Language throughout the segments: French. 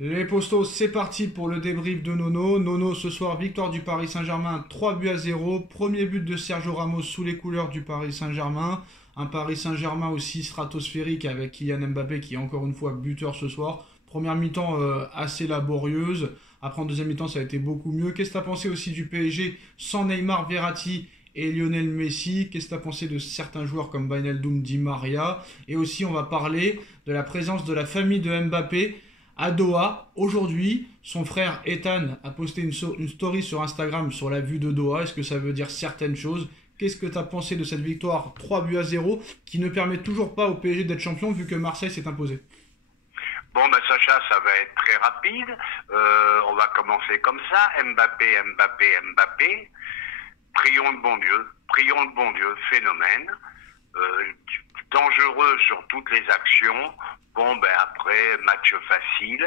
Les Postos, c'est parti pour le débrief de Nono. Nono, ce soir, victoire du Paris Saint-Germain, 3-0. Premier but de Sergio Ramos sous les couleurs du Paris Saint-Germain. Un Paris Saint-Germain aussi stratosphérique avec Kylian Mbappé qui est encore une fois buteur ce soir. Première mi-temps assez laborieuse. Après, en deuxième mi-temps, ça a été beaucoup mieux. Qu'est-ce que tu as pensé aussi du PSG sans Neymar, Verratti et Lionel Messi? Qu'est-ce que tu as pensé de certains joueurs comme Wijnaldum, Di Maria? Et aussi, on va parler de la présence de la famille de Mbappé à Doha. Aujourd'hui, son frère Ethan a posté une story sur Instagram sur la vue de Doha. Est-ce que ça veut dire certaines choses? Qu'est-ce que tu as pensé de cette victoire 3-0 qui ne permet toujours pas au PSG d'être champion vu que Marseille s'est imposé? Bon, ben Sacha, ça va être très rapide. On va commencer comme ça. Mbappé. Prions le bon Dieu. Phénomène. Dangereux sur toutes les actions. Bon, ben après, match facile,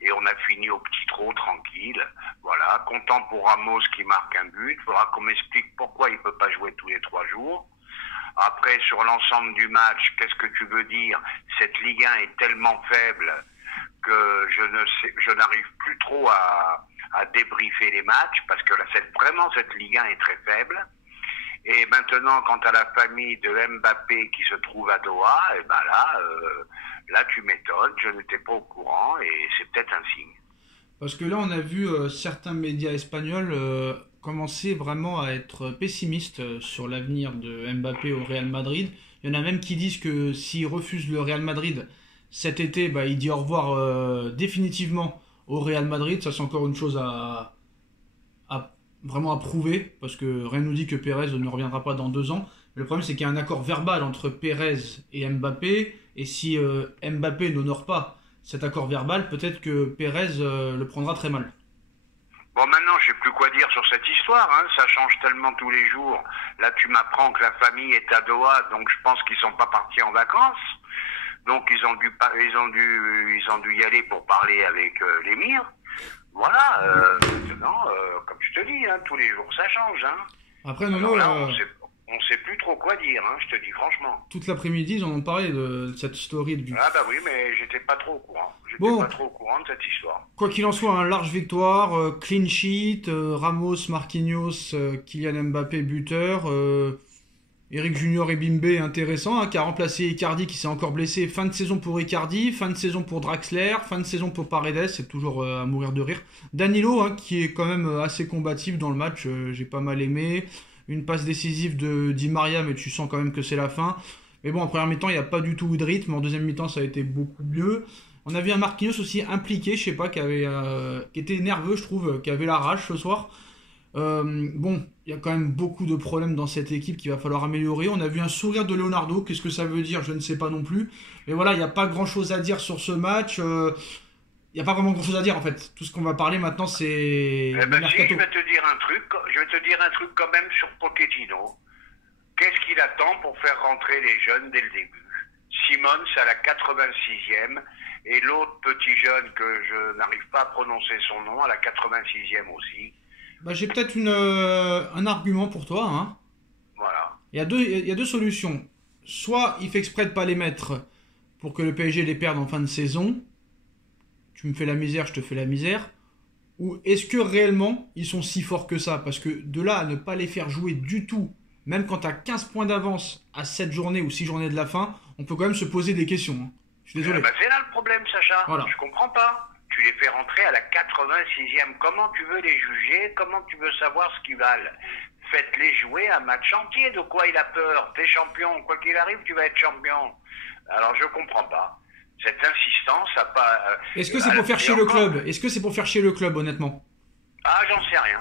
et on a fini au petit trot, tranquille. Voilà, content pour Ramos qui marque un but. Il faudra qu'on m'explique pourquoi il peut pas jouer tous les 3 jours. Après, sur l'ensemble du match, qu'est-ce que tu veux dire? Cette Ligue 1 est tellement faible que je n'arrive plus trop à débriefer les matchs parce que vraiment cette Ligue 1 est très faible. Et maintenant, quant à la famille de Mbappé qui se trouve à Doha, et ben là tu m'étonnes, je n'étais pas au courant et c'est peut-être un signe. Parce que là, on a vu certains médias espagnols commencer vraiment à être pessimistes sur l'avenir de Mbappé au Real Madrid. Il y en a même qui disent que s'il refuse le Real Madrid cet été, bah, il dit au revoir définitivement au Real Madrid. Ça, c'est encore une chose vraiment à prouver, parce que rien ne nous dit que Pérez ne reviendra pas dans 2 ans. Mais le problème, c'est qu'il y a un accord verbal entre Pérez et Mbappé, et si Mbappé n'honore pas cet accord verbal, peut-être que Pérez le prendra très mal. Bon, maintenant, je sais plus quoi dire sur cette histoire, hein. Ça change tellement tous les jours. Là, tu m'apprends que la famille est à Doha, donc je pense qu'ils sont pas partis en vacances. Donc, ils ont dû y aller pour parler avec l'émir. Voilà, maintenant, comme je te dis, hein, tous les jours ça change. Hein. Après, Nono, là, on sait plus trop quoi dire, hein, je te dis franchement. Toute l'après-midi, ils en ont parlé de cette story. Ah bah oui, mais j'étais pas trop au courant. Pas trop au courant de cette histoire. Quoi qu'il en soit, un large victoire, clean sheet, Ramos, Marquinhos, Kylian Mbappé buteur, Eric Junior et Bimbe intéressant, hein, qui a remplacé Icardi qui s'est encore blessé. Fin de saison pour Icardi, fin de saison pour Draxler, fin de saison pour Paredes, c'est toujours à mourir de rire. Danilo, hein, qui est quand même assez combatif dans le match, j'ai pas mal aimé. Une passe décisive de Di Maria, mais tu sens quand même que c'est la fin. Mais bon, en première mi-temps, il n'y a pas du tout eu de rythme. En deuxième mi-temps, ça a été beaucoup mieux. On a vu un Marquinhos aussi impliqué, je sais pas, qui était nerveux, je trouve, qui avait la rage ce soir. Bon, il y a quand même beaucoup de problèmes dans cette équipe qu'il va falloir améliorer. On a vu un sourire de Leonardo, qu'est-ce que ça veut dire, je ne sais pas non plus. Mais voilà, il n'y a pas grand-chose à dire sur ce match. Il n'y a pas vraiment grand-chose à dire en fait. Tout ce qu'on va parler maintenant, c'est... Eh ben si, je vais te dire un truc quand même sur Pochettino. Qu'est-ce qu'il attend pour faire rentrer les jeunes dès le début? Simons à la 86e et l'autre petit jeune que je n'arrive pas à prononcer son nom à la 86e aussi. Bah, j'ai peut-être un argument pour toi. Hein. Voilà. Il y a deux solutions. Soit il fait exprès de pas les mettre pour que le PSG les perde en fin de saison. Tu me fais la misère, je te fais la misère. Ou est-ce que réellement ils sont si forts que ça? Parce que de là à ne pas les faire jouer du tout, même quand tu as 15 points d'avance à 7 journées ou 6 journées de la fin, on peut quand même se poser des questions. Hein. Je suis désolé. C'est là le problème, Sacha. Voilà. Je comprends pas. Tu les fais rentrer à la 86e. Comment tu veux les juger? Comment tu veux savoir ce qu'ils valent? Faites-les jouer un match entier. De quoi il a peur? T'es champion. Quoi qu'il arrive, tu vas être champion. Alors, je comprends pas. Cette insistance a pas... Est-ce que c'est pour faire chier le club? Est-ce que c'est pour faire chier le club, honnêtement? Ah, j'en sais rien.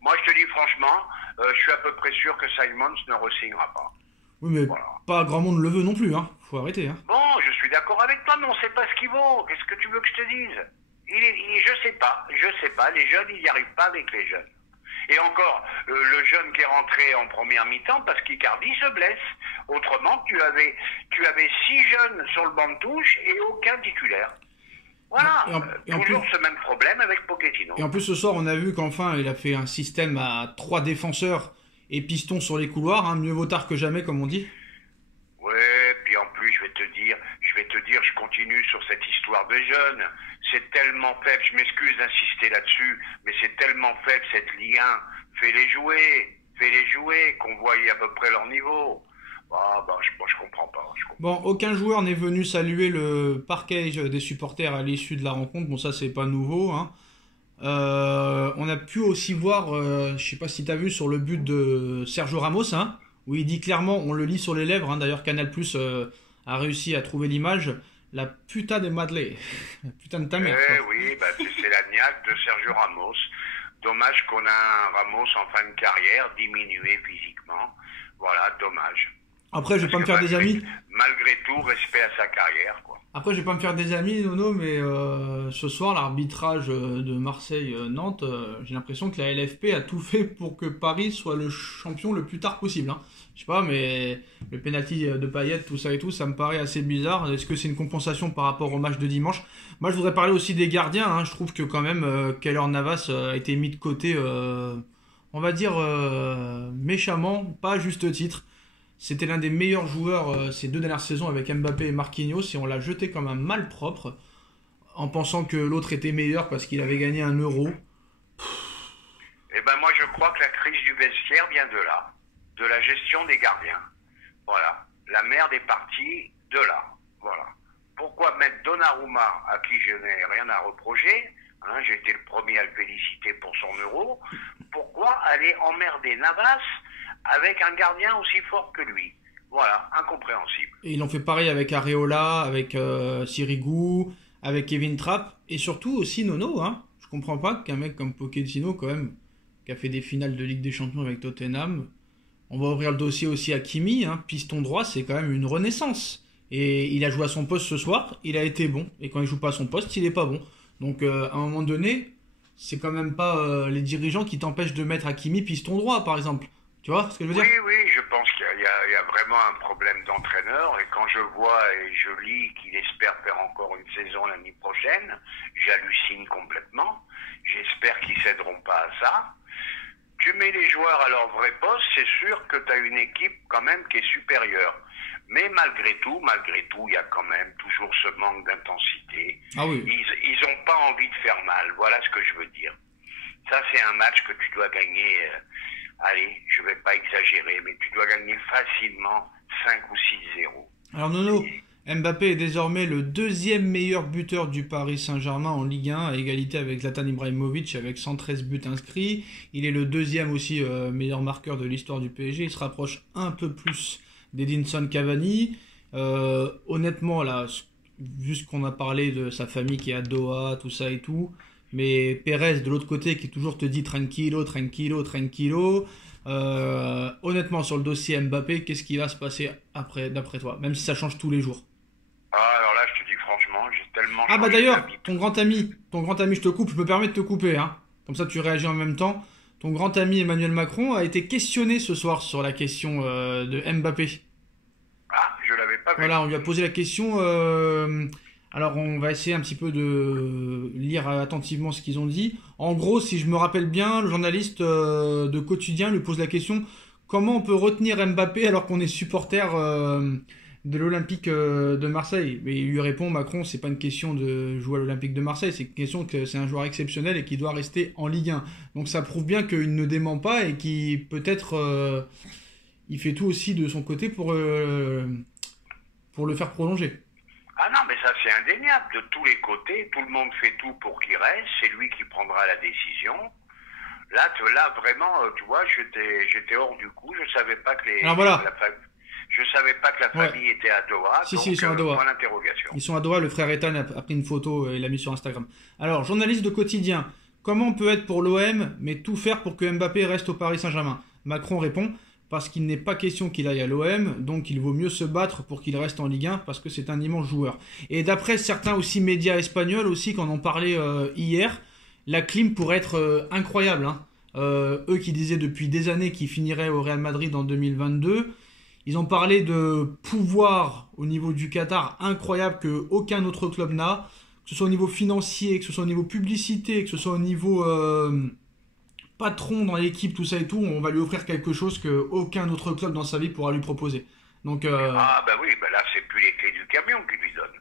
Moi, je te dis franchement, je suis à peu près sûr que Simons ne re-signera pas. Oui, mais voilà. Pas grand monde le veut non plus, hein. Faut arrêter, hein. Bon, je suis d'accord avec toi, mais on sait pas ce qu'il vaut. Qu'est-ce que tu veux que je te dise? Je sais pas. Les jeunes, ils n'y arrivent pas avec les jeunes. Et encore, le jeune qui est rentré en première mi-temps parce qu'Icardi se blesse. Autrement, tu avais 6 jeunes sur le banc de touche et aucun titulaire. Voilà, toujours ce même problème avec Pochettino. Et en plus, ce soir, on a vu qu'enfin, il a fait un système à 3 défenseurs et pistons sur les couloirs. Hein, mieux vaut tard que jamais, comme on dit. Ouais, puis en plus, je vais te dire, dire, je continue sur cette histoire de jeunes. C'est tellement faible, je m'excuse d'insister là-dessus, mais c'est tellement faible cette Ligue 1. Fais-les jouer, qu'on voie à peu près leur niveau. Je comprends pas. Bon, aucun joueur n'est venu saluer le parquet des supporters à l'issue de la rencontre. Bon, ça, c'est pas nouveau, hein. On a pu aussi voir, je sais pas si tu as vu sur le but de Sergio Ramos, hein, où il dit clairement, on le lit sur les lèvres, hein, d'ailleurs Canal+ a réussi à trouver l'image, la putain de Madley, la putain de ta mère. Oui, c'est la niaque de Sergio Ramos. Dommage qu'on a un Ramos en fin de carrière, diminué physiquement. Voilà, dommage. Après, je vais pas me faire des amis. Malgré tout, respect à sa carrière, quoi. Après, je vais pas me faire des amis, Nono, mais ce soir, l'arbitrage de Marseille-Nantes, j'ai l'impression que la LFP a tout fait pour que Paris soit le champion le plus tard possible, hein. Je sais pas, mais le penalty de Payet, tout ça et tout, ça me paraît assez bizarre. Est-ce que c'est une compensation par rapport au match de dimanche? Moi, je voudrais parler aussi des gardiens, hein. Je trouve que quand même, Keylor Navas a été mis de côté, on va dire, méchamment, pas à juste titre. C'était l'un des meilleurs joueurs ces 2 dernières saisons avec Mbappé et Marquinhos et on l'a jeté comme un malpropre en pensant que l'autre était meilleur parce qu'il avait gagné 1 euro. Moi je crois que la crise du vestiaire vient de là, de la gestion des gardiens. Voilà, la merde est partie de là. Voilà. Pourquoi mettre Donnarumma, à qui je n'ai rien à reprocher, hein, j'ai été le premier à le féliciter pour son euro, pourquoi aller emmerder Navas avec un gardien aussi fort que lui? Voilà, incompréhensible. Et ils ont fait pareil avec Areola, avec Sirigu, avec Kevin Trapp, et surtout aussi Nono, hein. Je comprends pas qu'un mec comme Pochettino, quand même, qui a fait des finales de Ligue des Champions avec Tottenham, on va ouvrir le dossier aussi à Kimi, hein. Piston droit, c'est quand même une renaissance. Et il a joué à son poste ce soir, il a été bon. Et quand il joue pas à son poste, il est pas bon. Donc à un moment donné, c'est quand même pas les dirigeants qui t'empêchent de mettre Hakimi piston droit, par exemple. Tu vois ce que je veux dire? Oui, je pense qu'il y a vraiment un problème d'entraîneur. Et quand je vois et je lis qu'il espère faire encore une saison l'année prochaine, j'hallucine complètement. J'espère qu'ils céderont pas à ça. Tu mets les joueurs à leur vrai poste, c'est sûr que tu as une équipe quand même qui est supérieure. Mais malgré tout, il y a quand même toujours ce manque d'intensité. Ah oui. Ils ont pas envie de faire mal. Voilà ce que je veux dire. Ça, c'est un match que tu dois gagner. Allez, je vais pas exagérer, mais tu dois gagner facilement 5 ou 6-0. Alors Nono, Mbappé est désormais le 2e meilleur buteur du Paris Saint-Germain en Ligue 1, à égalité avec Zlatan Ibrahimovic avec 113 buts inscrits. Il est le 2e aussi meilleur marqueur de l'histoire du PSG. Il se rapproche un peu plus d'Edinson Cavani. Honnêtement, là, vu ce qu'on a parlé de sa famille qui est à Doha, tout ça et tout, mais Pérez de l'autre côté qui toujours te dit tranquillo. Honnêtement, sur le dossier Mbappé, qu'est-ce qui va se passer après, d'après toi, même si ça change tous les jours? Alors là, je te dis franchement, j'ai tellement. Ah bah d'ailleurs, ton grand ami, je te coupe, je me permets de te couper, hein. Comme ça tu réagis en même temps. Ton grand ami Emmanuel Macron a été questionné ce soir sur la question de Mbappé. Ah, je l'avais pas vu. Voilà, on lui a posé la question. Alors on va essayer un petit peu de lire attentivement ce qu'ils ont dit. En gros, si je me rappelle bien, le journaliste de Quotidien lui pose la question: comment on peut retenir Mbappé alors qu'on est supporter de l'Olympique de Marseille? Mais il lui répond, Macron, c'est pas une question de jouer à l'Olympique de Marseille, c'est une question que c'est un joueur exceptionnel et qui doit rester en Ligue 1. Donc ça prouve bien qu'il ne dément pas et qu'il peut-être il fait tout aussi de son côté pour le faire prolonger. Ah non, mais ça c'est indéniable. De tous les côtés, tout le monde fait tout pour qu'il reste. C'est lui qui prendra la décision. Là vraiment, tu vois, j'étais hors du coup. Je savais pas que Alors voilà. Je savais pas que la famille était à Doha. Si, donc, ils sont à Doha. point d'interrogation. Ils sont à Doha. Le frère Ethan a pris une photo et l'a mis sur Instagram. Alors, journaliste de Quotidien, comment on peut être pour l'OM mais tout faire pour que Mbappé reste au Paris Saint-Germain? Macron répond: parce qu'il n'est pas question qu'il aille à l'OM, donc il vaut mieux se battre pour qu'il reste en Ligue 1, parce que c'est un immense joueur. Et d'après certains aussi médias espagnols, aussi, qui en ont parlé hier, la clim pourrait être incroyable, hein. Eux qui disaient depuis des années qu'il finirait au Real Madrid en 2022, ils ont parlé de pouvoir au niveau du Qatar incroyable que aucun autre club n'a, que ce soit au niveau financier, que ce soit au niveau publicité, que ce soit au niveau patron dans l'équipe, tout ça et tout, on va lui offrir quelque chose que aucun autre club dans sa vie pourra lui proposer. Donc Ah bah oui, bah là c'est plus les clés du camion qui lui donne.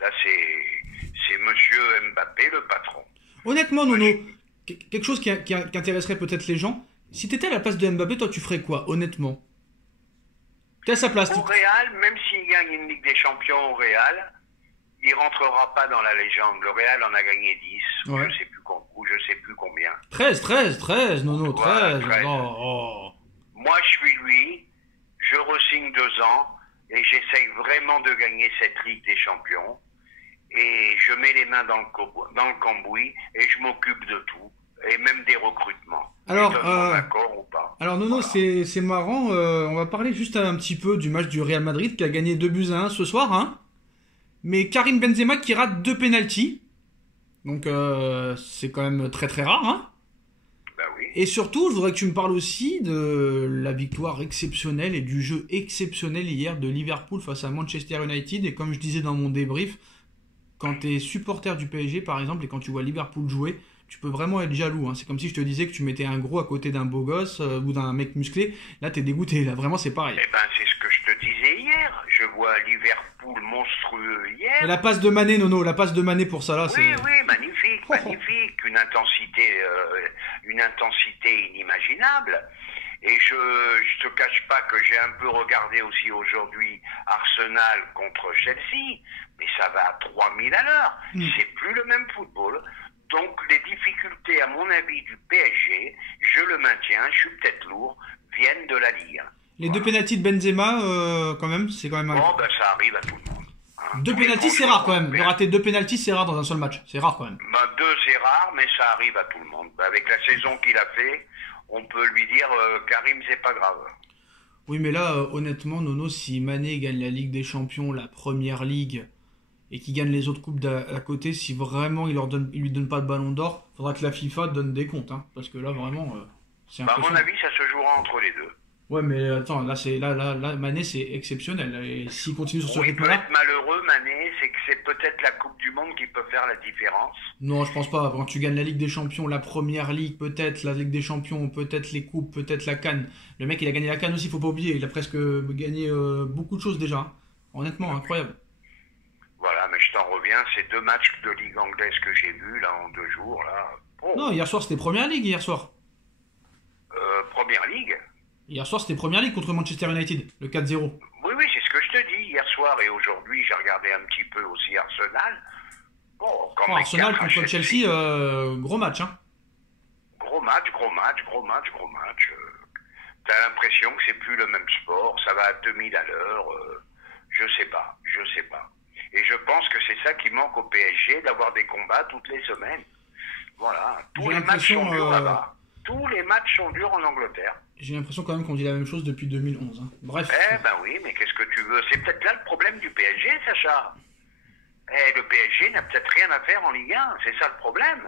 Là, c'est monsieur Mbappé, le patron. Honnêtement, Nono, quelque chose qui intéresserait peut-être les gens. Si tu étais à la place de Mbappé, toi, tu ferais quoi, honnêtement? T'es à sa place. Au Real, même s'il gagne une Ligue des Champions au Real, il rentrera pas dans la légende. Le Real en a gagné 10, Ouais. je sais plus combien. 13, Nono, 13. Ouais, 13. Oh. Moi, je suis lui, je re-signe 2 ans et j'essaye vraiment de gagner cette Ligue des Champions. Et je mets les mains dans le cambouis et je m'occupe de tout, et même des recrutements. Alors, je donne mon accord ou pas. Alors Nono, Voilà. c'est marrant, on va parler juste un petit peu du match du Real Madrid qui a gagné 2-1 ce soir, hein. Mais Karim Benzema qui rate 2 pénaltys. Donc c'est quand même très très rare, hein. Ben oui. Et surtout, je voudrais que tu me parles aussi de la victoire exceptionnelle et du jeu exceptionnel hier de Liverpool face à Manchester United. Et comme je disais dans mon débrief, quand tu es supporter du PSG par exemple et quand tu vois Liverpool jouer, tu peux vraiment être jaloux, hein. C'est comme si je te disais que tu mettais un gros à côté d'un beau gosse ou d'un mec musclé. Là, t'es dégoûté. Là, vraiment, c'est pareil. Eh ben, c'est ce que je te disais hier. Je vois Liverpool monstrueux hier. Et la passe de Mané, Nono, la passe de Mané pour ça là, Oui, c'est... oui, magnifique, magnifique. Une intensité inimaginable. Et je te cache pas que j'ai un peu regardé aussi aujourd'hui Arsenal contre Chelsea, mais ça va à 3000 à l'heure. C'est plus le même football. Donc les difficultés, à mon avis, du PSG, je le maintiens, je suis peut-être lourd, viennent de la Ligue. Les deux pénaltys de Benzema, quand même, c'est quand même... Bon, ben ça arrive à tout le monde. Hein. Deux pénaltys, c'est rare quand même. De rater 2 pénaltys, c'est rare dans un seul match. C'est rare quand même. Ben, 2, c'est rare, mais ça arrive à tout le monde. Ben, avec la saison qu'il a fait, on peut lui dire, Karim, c'est pas grave. Oui, mais là, honnêtement, Nono, si Mané gagne la Ligue des Champions, la Première Ligue, et qu'il gagne les autres coupes à côté, si vraiment il lui donne pas de ballon d'or, faudra que la FIFA donne des comptes, hein, parce que là, vraiment, c'est Ben, à impressionnant. mon avis, ça se jouera entre les deux. Ouais, mais attends, là, Mané, c'est exceptionnel. Et s'il continue sur ce Oui, il peut rythme-là... être malheureux, Mané, c'est que c'est peut-être la Coupe du Monde qui peut faire la différence. Non, je pense pas. Quand tu gagnes la Ligue des Champions, la Première Ligue, peut-être la Ligue des Champions, peut-être les coupes, peut-être la CAN. Le mec, il a gagné la CAN aussi, faut pas oublier. Il a presque gagné beaucoup de choses déjà, hein. Honnêtement, incroyable. Voilà, mais je t'en reviens, ces 2 matchs de Ligue anglaise que j'ai vus, là, en 2 jours, là. Oh, Non, hier soir, c'était Première Ligue, hier soir. Première Ligue. Hier soir, c'était Première Ligue contre Manchester United, le 4-0. Oui, oui, c'est ce que je te dis. Hier soir et aujourd'hui, j'ai regardé un petit peu aussi Arsenal. Bon, quand Oh, même, Arsenal 4 à contre Chelsea, gros match, hein. Gros match. T'as l'impression que c'est plus le même sport, ça va à 2000 à l'heure. Je sais pas. Et je pense que c'est ça qui manque au PSG, d'avoir des combats toutes les semaines. Voilà. Tous J'ai les matchs l'impression, sont durs là-bas. Tous les matchs sont durs en Angleterre. J'ai l'impression quand même qu'on dit la même chose depuis 2011, hein. Bref. Eh ben oui, mais qu'est-ce que tu veux? C'est peut-être là le problème du PSG, Sacha. Le PSG n'a peut-être rien à faire en Ligue 1, c'est ça le problème.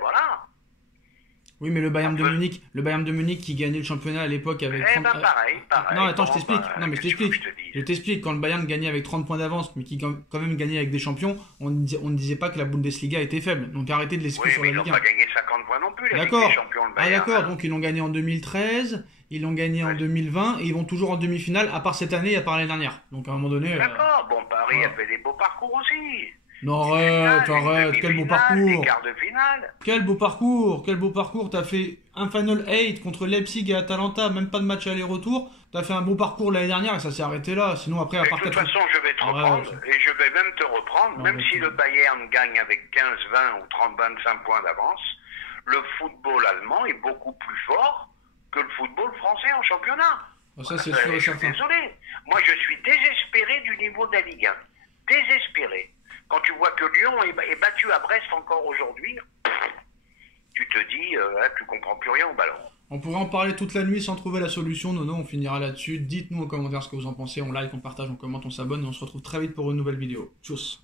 Voilà. Oui, mais le Bayern de Munich qui gagnait le championnat à l'époque avec Pareil. Non, attends, je Bon, t'explique. bah, Non, mais je qu'est-ce que t'explique. je te dis Je t'explique. Quand le Bayern gagnait avec 30 points d'avance, mais qui quand même gagnait avec des champions, on ne disait pas que la Bundesliga était faible. Donc arrêtez de l'exclure Oui, sur mais la ils n'ont Ligue 1. pas gagné 50 points non plus, la Ligue D'accord. des Champions, le Ah Bayern. d'accord, donc ils l'ont gagné en 2013, ils l'ont gagné en 2020 et ils vont toujours en demi-finale, à part cette année et à part l'année dernière. Donc à un moment donné... D'accord, bon, Paris voilà. a fait des beaux parcours aussi. Non, Finale, arrête, une quel beau demi-finale, parcours. des quarts de finale. Quel beau parcours. T'as fait un Final 8 contre Leipzig et Atalanta, même pas de match aller-retour. T'as fait un beau parcours l'année dernière et ça s'est arrêté là. Sinon après, à Et de part toute 4... façon, je vais te reprendre, et je vais même te reprendre, Non, même mais si le Bayern gagne avec 15, 20 ou 30, 25 points d'avance, le football allemand est beaucoup plus fort que le football français en championnat. Ça, c'est sûr et Je suis certain. désolé. Moi, je suis désespéré du niveau de la Ligue 1. Désespéré. Quand tu vois que Lyon est battu à Brest encore aujourd'hui, tu te dis, tu comprends plus rien au ballon. On pourrait en parler toute la nuit sans trouver la solution. Nono, on finira là-dessus. Dites-nous en commentaire ce que vous en pensez. On like, on partage, on commente, on s'abonne et on se retrouve très vite pour une nouvelle vidéo. Tchuss.